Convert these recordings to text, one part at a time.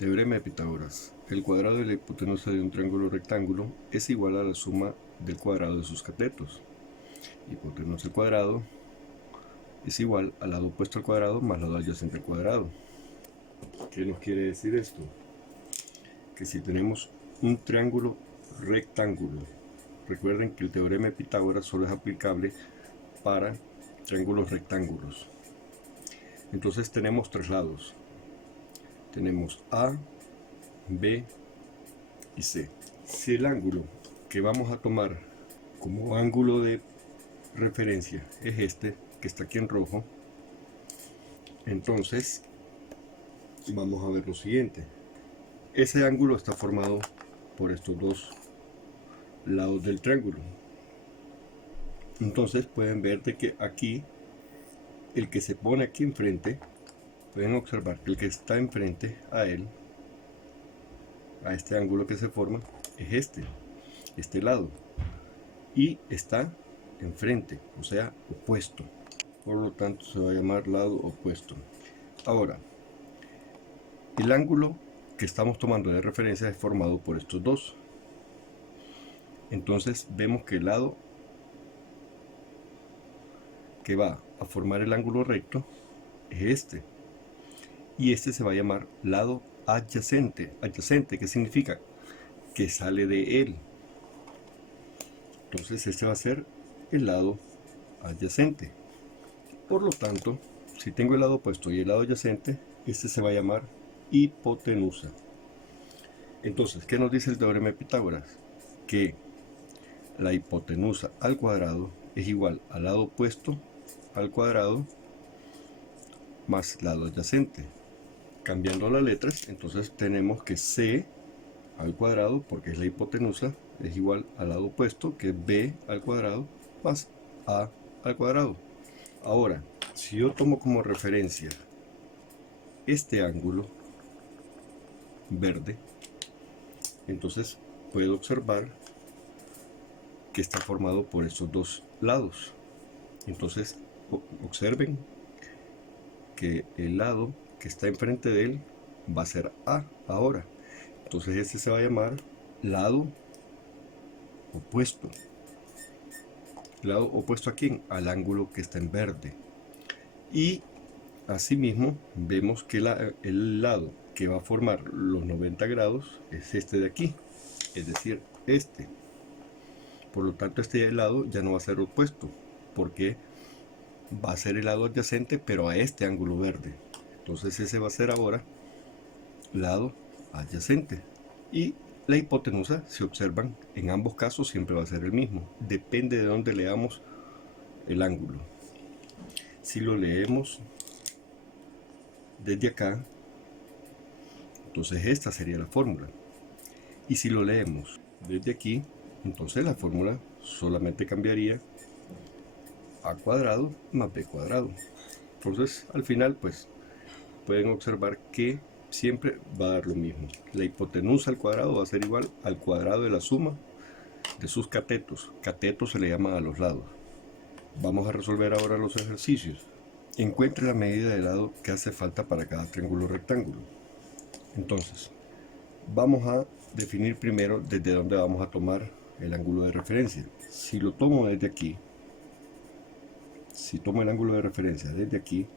Teorema de Pitágoras. El cuadrado de la hipotenusa de un triángulo rectángulo es igual a la suma del cuadrado de sus catetos. Hipotenusa al cuadrado es igual al lado opuesto al cuadrado más lado adyacente al cuadrado. ¿Qué nos quiere decir esto? Que si tenemos un triángulo rectángulo, recuerden que el teorema de Pitágoras solo es aplicable para triángulos rectángulos. Entonces tenemos tres lados. Tenemos A, B y C. Si el ángulo que vamos a tomar como ángulo de referencia es este, que está aquí en rojo, entonces vamos a ver lo siguiente. Ese ángulo está formado por estos dos lados del triángulo. Entonces pueden ver de que aquí, el que se pone aquí enfrente, pueden observar que el que está enfrente a él, a este ángulo que se forma, es este lado, y está enfrente, o sea, opuesto. Por lo tanto se va a llamar lado opuesto. Ahora, el ángulo que estamos tomando de referencia es formado por estos dos. Entonces vemos que el lado que va a formar el ángulo recto es este, y este se va a llamar lado adyacente. ¿Adyacente qué significa? Que sale de él. Entonces este va a ser el lado adyacente. Por lo tanto, si tengo el lado opuesto y el lado adyacente, este se va a llamar hipotenusa. Entonces, ¿qué nos dice el teorema de Pitágoras? Que la hipotenusa al cuadrado es igual al lado opuesto al cuadrado más lado adyacente. Cambiando las letras, entonces tenemos que C al cuadrado, porque es la hipotenusa, es igual al lado opuesto, que es B al cuadrado más A al cuadrado. Ahora, si yo tomo como referencia este ángulo verde, entonces puedo observar que está formado por estos dos lados. Entonces observen que el lado que está enfrente de él va a ser A ahora. Entonces este se va a llamar lado opuesto. ¿Lado opuesto a quién? Al ángulo que está en verde. Y asimismo vemos que el lado que va a formar los 90 grados es este de aquí, es decir, este. Por lo tanto, este lado ya no va a ser opuesto, porque va a ser el lado adyacente, pero a este ángulo verde. Entonces ese va a ser ahora lado adyacente. Y la hipotenusa, si observan, en ambos casos siempre va a ser el mismo. Depende de dónde leamos el ángulo. Si lo leemos desde acá, entonces esta sería la fórmula. Y si lo leemos desde aquí, entonces la fórmula solamente cambiaría a cuadrado más b cuadrado. Entonces al final pues pueden observar que siempre va a dar lo mismo. La hipotenusa al cuadrado va a ser igual al cuadrado de la suma de sus catetos. Catetos se le llama a los lados. Vamos a resolver ahora los ejercicios. Encuentre la medida de lado que hace falta para cada triángulo rectángulo. Entonces vamos a definir primero desde dónde vamos a tomar el ángulo de referencia. Si lo tomo desde aquí, si tomo el ángulo de referencia desde aquí,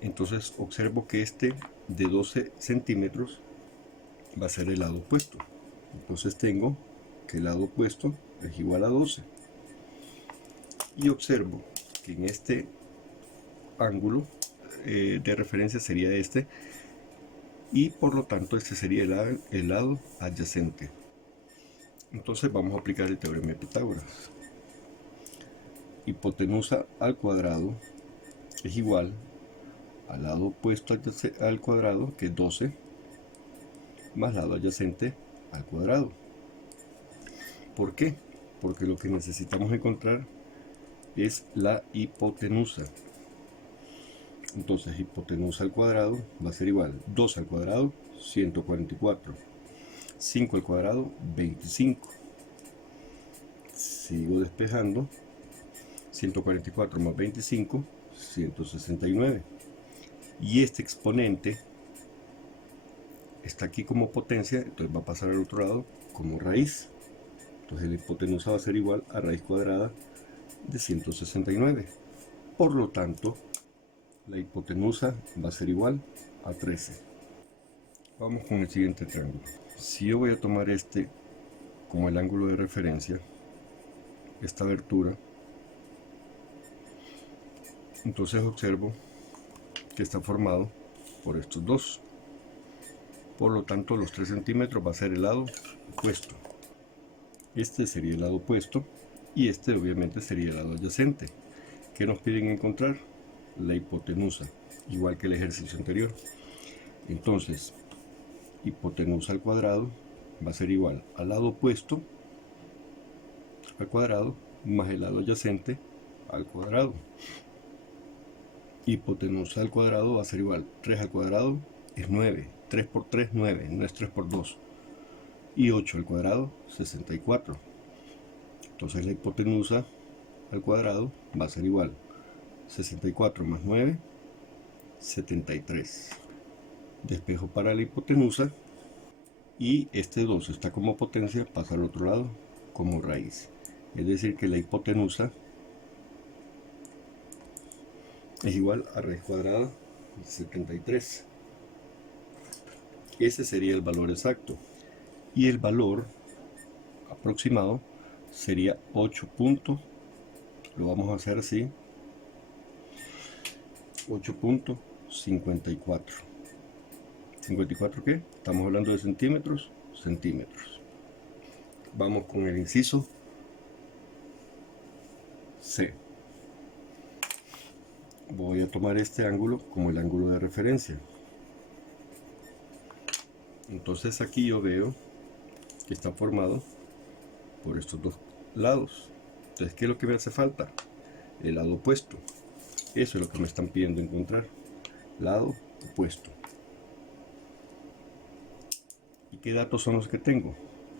entonces observo que este de 12 centímetros va a ser el lado opuesto. Entonces tengo que el lado opuesto es igual a 12. Y observo que en este ángulo de referencia sería este, y por lo tanto este sería el lado adyacente. Entonces vamos a aplicar el teorema de Pitágoras. Hipotenusa al cuadrado es igual al lado opuesto al cuadrado, que es 12, más lado adyacente al cuadrado. ¿Por qué? Porque lo que necesitamos encontrar es la hipotenusa. Entonces hipotenusa al cuadrado va a ser igual 2 al cuadrado, 144, 5 al cuadrado, 25. Sigo despejando. 144 más 25, 169. Y este exponente está aquí como potencia, entonces va a pasar al otro lado como raíz. Entonces la hipotenusa va a ser igual a raíz cuadrada de 169. Por lo tanto, la hipotenusa va a ser igual a 13. Vamos con el siguiente triángulo. Si yo voy a tomar este como el ángulo de referencia, esta abertura, entonces observo que está formado por estos dos. Por lo tanto, los 3 centímetros va a ser el lado opuesto. Este sería el lado opuesto y este obviamente sería el lado adyacente. ¿Qué nos piden encontrar? La hipotenusa, igual que el ejercicio anterior. Entonces, hipotenusa al cuadrado va a ser igual al lado opuesto al cuadrado más el lado adyacente al cuadrado. Hipotenusa al cuadrado va a ser igual 3 al cuadrado es 9, 3 por 3 9, no es 3 por 2, y 8 al cuadrado 64. Entonces la hipotenusa al cuadrado va a ser igual 64 más 9, 73. Despejo para la hipotenusa y este 2 está como potencia, pasa al otro lado como raíz. Es decir que la hipotenusa es igual a raíz cuadrada de 73. Ese sería el valor exacto. Y el valor aproximado sería 8 puntos. Lo vamos a hacer así. 8.54. ¿54 qué? Estamos hablando de centímetros. Centímetros. Vamos con el inciso C. Voy a tomar este ángulo como el ángulo de referencia. Entonces aquí yo veo que está formado por estos dos lados. Entonces, ¿qué es lo que me hace falta? El lado opuesto. Eso es lo que me están pidiendo encontrar. Lado opuesto. ¿Y qué datos son los que tengo?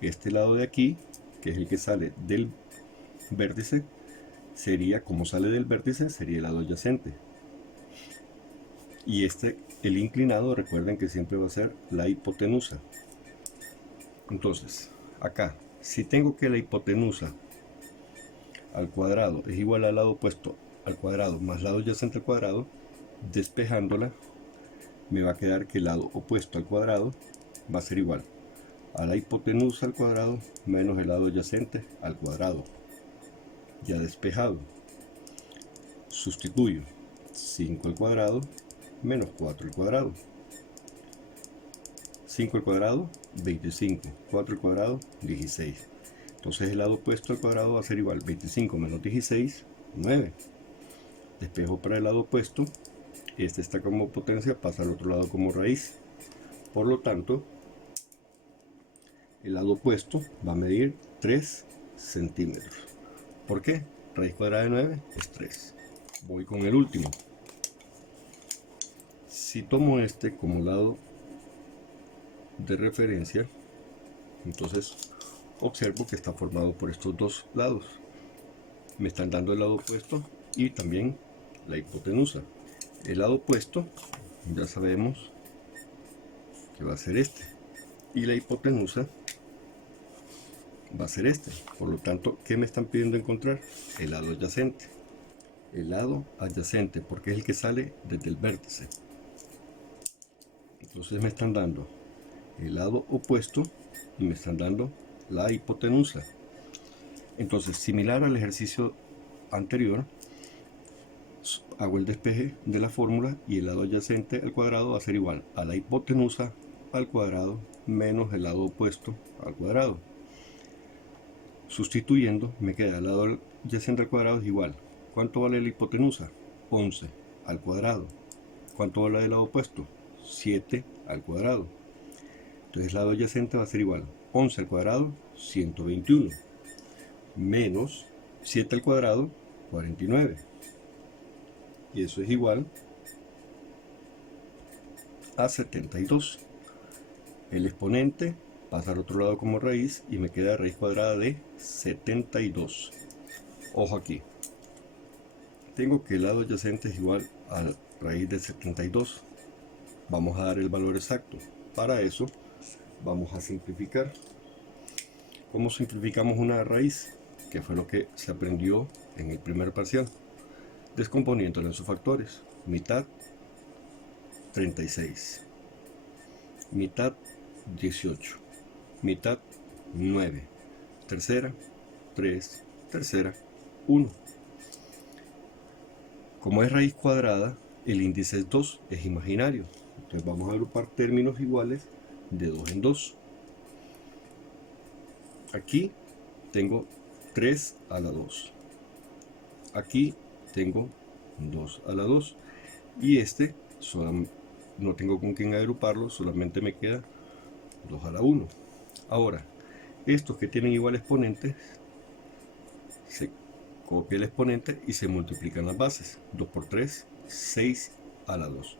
Este lado de aquí, que es el que sale del vértice, sería, como sale del vértice, sería el lado adyacente. Y este, el inclinado, recuerden que siempre va a ser la hipotenusa. Entonces, acá, si tengo que la hipotenusa al cuadrado es igual al lado opuesto al cuadrado más lado adyacente al cuadrado, despejándola, me va a quedar que el lado opuesto al cuadrado va a ser igual a la hipotenusa al cuadrado menos el lado adyacente al cuadrado. Ya despejado, sustituyo 5 al cuadrado menos 4 al cuadrado. 5 al cuadrado, 25. 4 al cuadrado, 16. Entonces el lado opuesto al cuadrado va a ser igual 25 menos 16, 9. Despejo para el lado opuesto. Este está como potencia, pasa al otro lado como raíz. Por lo tanto, el lado opuesto va a medir 3 centímetros. ¿Por qué? Raíz cuadrada de 9 es 3. Voy con el último. Si tomo este como lado de referencia, entonces observo que está formado por estos dos lados. Me están dando el lado opuesto y también la hipotenusa. El lado opuesto ya sabemos que va a ser este, y la hipotenusa va a ser este. Por lo tanto, ¿qué me están pidiendo encontrar? El lado adyacente. El lado adyacente, porque es el que sale desde el vértice. Entonces me están dando el lado opuesto y me están dando la hipotenusa. Entonces, similar al ejercicio anterior, hago el despeje de la fórmula y el lado adyacente al cuadrado va a ser igual a la hipotenusa al cuadrado menos el lado opuesto al cuadrado. Sustituyendo, me queda el lado adyacente al cuadrado es igual. ¿Cuánto vale la hipotenusa? 11 al cuadrado. ¿Cuánto vale el lado opuesto? 7 al cuadrado. Entonces el lado adyacente va a ser igual 11 al cuadrado, 121, menos 7 al cuadrado, 49. Y eso es igual a 72. El exponente pasa al otro lado como raíz y me queda raíz cuadrada de 72. Ojo aquí. Tengo que el lado adyacente es igual a raíz de 72. Vamos a dar el valor exacto. Para eso vamos a simplificar. ¿Cómo simplificamos una raíz? Que fue lo que se aprendió en el primer parcial. Descomponiéndola en sus factores. Mitad 36, mitad 18, mitad 9, tercera 3, tercera 1. Como es raíz cuadrada, el índice es 2, es imaginario. Entonces vamos a agrupar términos iguales de 2 en 2. Aquí tengo 3 a la 2. Aquí tengo 2 a la 2. Y este no tengo con quién agruparlo, solamente me queda 2 a la 1. Ahora, estos que tienen igual exponente, se copia el exponente y se multiplican las bases. 2 por 3, 6 a la 2.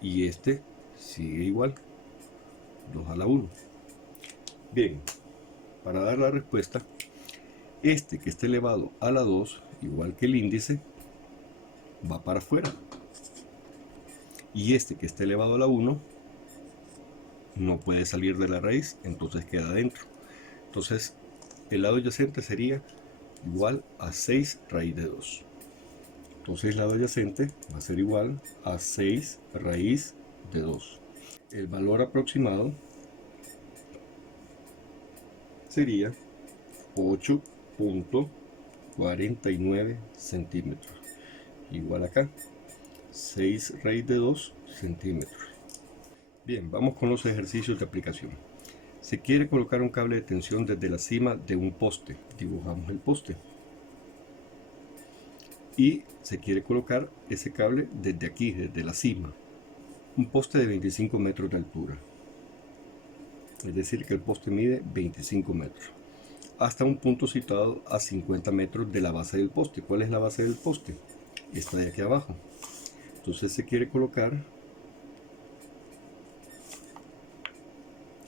Y este sigue igual, 2 a la 1. Bien, para dar la respuesta, este que esté elevado a la 2, igual que el índice, va para afuera. Y este que esté elevado a la 1, no puede salir de la raíz, entonces queda adentro. Entonces, el lado adyacente sería igual a 6 raíz de 2. Entonces, el lado adyacente va a ser igual a 6 raíz de 2. El valor aproximado sería 8.49 centímetros. Igual acá, 6 raíz de 2 centímetros. Bien, vamos con los ejercicios de aplicación. Se quiere colocar un cable de tensión desde la cima de un poste. Dibujamos el poste. Y se quiere colocar ese cable desde aquí, desde la cima. Un poste de 25 metros de altura. Es decir, que el poste mide 25 metros. Hasta un punto situado a 50 metros de la base del poste. ¿Cuál es la base del poste? Esta de aquí abajo. Entonces se quiere colocar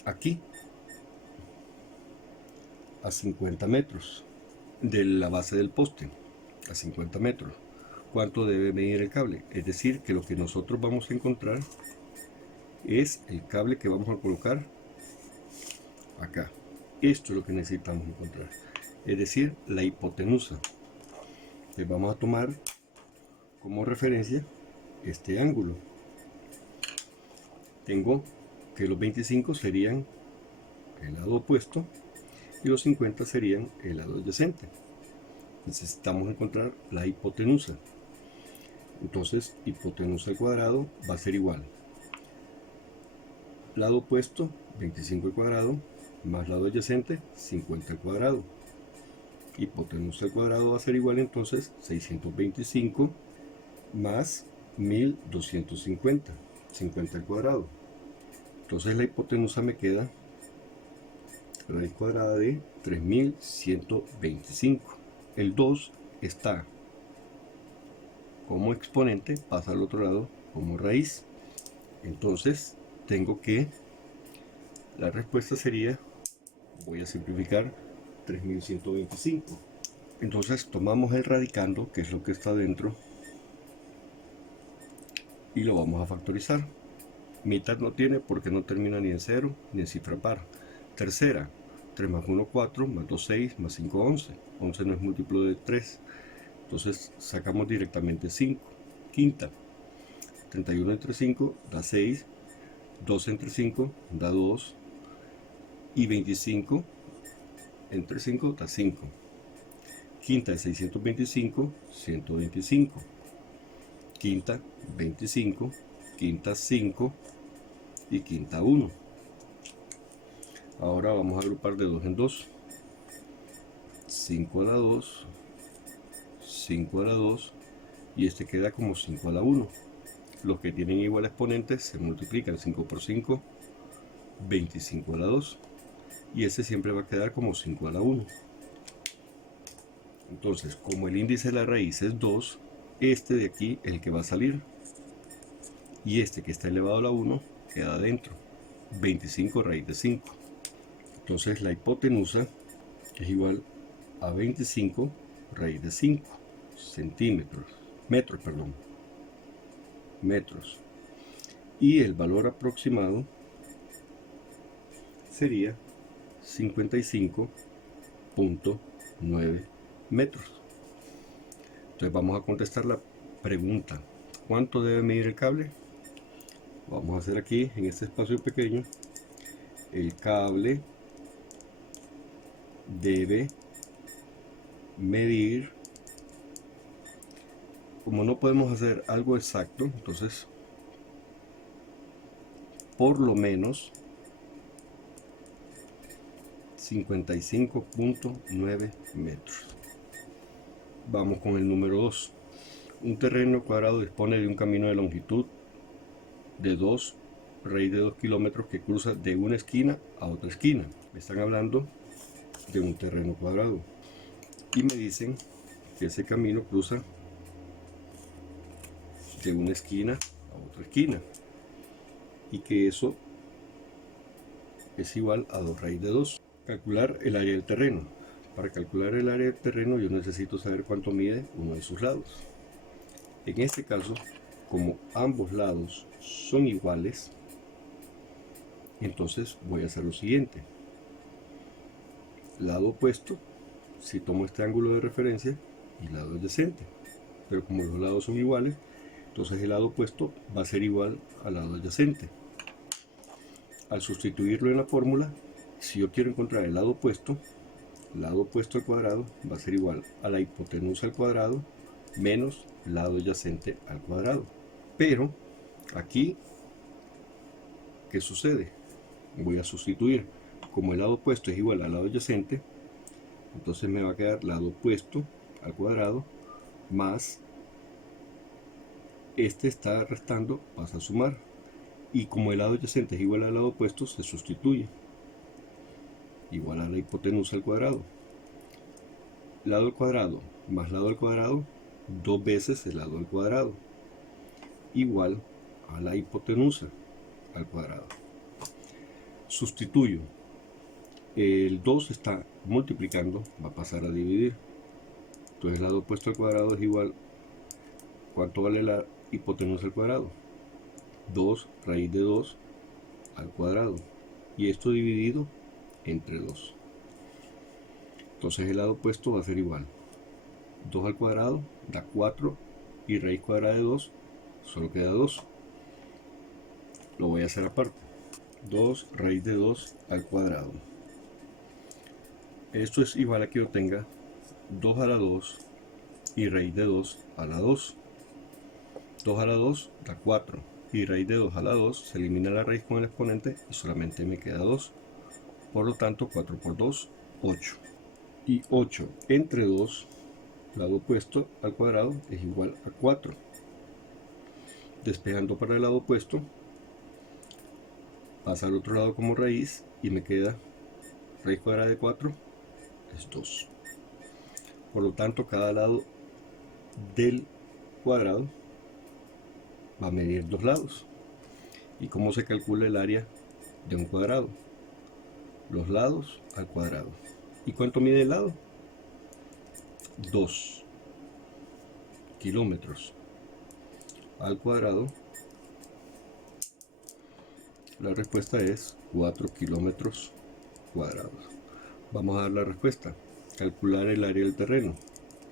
aquí, a 50 metros de la base del poste, a 50 metros. ¿Cuánto debe medir el cable? Es decir, que lo que nosotros vamos a encontrar es el cable que vamos a colocar acá. Esto es lo que necesitamos encontrar, es decir, la hipotenusa. Entonces vamos a tomar como referencia este ángulo. Tengo que los 25 serían el lado opuesto y los 50 serían el lado adyacente. Necesitamos encontrar la hipotenusa. Entonces, hipotenusa al cuadrado va a ser igual. Lado opuesto, 25 al cuadrado, más lado adyacente, 50 al cuadrado. Hipotenusa al cuadrado va a ser igual entonces 625 más 1250, 50 al cuadrado. Entonces la hipotenusa me queda raíz cuadrada de 3125. El 2 está como exponente, pasa al otro lado como raíz. Entonces tengo que, la respuesta sería, voy a simplificar, 3125. Entonces tomamos el radicando, que es lo que está dentro, y lo vamos a factorizar. Mitad no tiene porque no termina ni en 0 ni en cifra par. Tercera, 3 más 1, 4, más 2, 6, más 5, 11. 11 no es múltiplo de 3. Entonces sacamos directamente 5. Quinta, 31 entre 5 da 6. 2 entre 5 da 2. Y 25 entre 5 da 5. Quinta de 625, 125. Quinta, 25. Quinta, 5. Y quinta, 1. Ahora vamos a agrupar de 2 en 2. 5 a la 2. 5 a la 2. Y este queda como 5 a la 1. Los que tienen igual exponentes se multiplican. 5 por 5, 25 a la 2. Y este siempre va a quedar como 5 a la 1. Entonces, como el índice de la raíz es 2, este de aquí es el que va a salir. Y este que está elevado a la 1 queda adentro. 25 raíz de 5. Entonces la hipotenusa es igual a 25 raíz de 5 centímetros. Metros, perdón. Metros. Y el valor aproximado sería 55.9 metros. Entonces vamos a contestar la pregunta: ¿cuánto debe medir el cable? Vamos a hacer aquí, en este espacio pequeño, el cable debe medir. Como no podemos hacer algo exacto, entonces por lo menos 55.9 metros. Vamos con el número 2. Un terreno cuadrado dispone de un camino de longitud de 2 raíz de 2 kilómetros que cruza de una esquina a otra esquina. Me están hablando de un terreno cuadrado y me dicen que ese camino cruza de una esquina a otra esquina y que eso es igual a 2 raíz de 2. Calcular el área del terreno. Para calcular el área del terreno yo necesito saber cuánto mide uno de sus lados. En este caso, como ambos lados son iguales, entonces voy a hacer lo siguiente: lado opuesto, si tomo este ángulo de referencia, y lado adyacente. Pero como los lados son iguales, entonces el lado opuesto va a ser igual al lado adyacente. Al sustituirlo en la fórmula, si yo quiero encontrar el lado opuesto al cuadrado va a ser igual a la hipotenusa al cuadrado menos lado adyacente al cuadrado. Pero aquí, ¿qué sucede? Voy a sustituir. Como el lado opuesto es igual al lado adyacente, entonces me va a quedar lado opuesto al cuadrado más este está restando, pasa a sumar, y como el lado adyacente es igual al lado opuesto, se sustituye, igual a la hipotenusa al cuadrado. Lado al cuadrado más lado al cuadrado, 2 veces el lado al cuadrado, igual a la hipotenusa al cuadrado. Sustituyo. El 2 está multiplicando, va a pasar a dividir. Entonces el lado opuesto al cuadrado es igual, ¿cuánto vale la hipotenusa al cuadrado? 2 raíz de 2 al cuadrado. Y esto dividido entre 2. Entonces el lado opuesto va a ser igual. 2 al cuadrado da 4 y raíz cuadrada de 2 solo queda 2. Lo voy a hacer aparte. 2 raíz de 2 al cuadrado. Esto es igual a que yo tenga 2 a la 2 y raíz de 2 a la 2. 2 a la 2 da 4 y raíz de 2 a la 2 se elimina la raíz con el exponente y solamente me queda 2. Por lo tanto, 4 por 2, 8. Y 8 entre 2, lado opuesto al cuadrado, es igual a 4. Despejando para el lado opuesto, pasa al otro lado como raíz y me queda raíz cuadrada de 4 es 2. Por lo tanto, cada lado del cuadrado va a medir 2 lados. ¿Y cómo se calcula el área de un cuadrado? Los lados al cuadrado. ¿Y cuánto mide el lado? 2 kilómetros al cuadrado. La respuesta es 4 kilómetros cuadrados. Vamos a dar la respuesta. Calcular el área del terreno.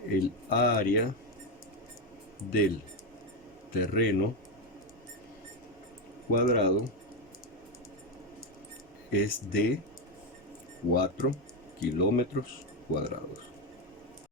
El área del terreno cuadrado es de 4 kilómetros cuadrados.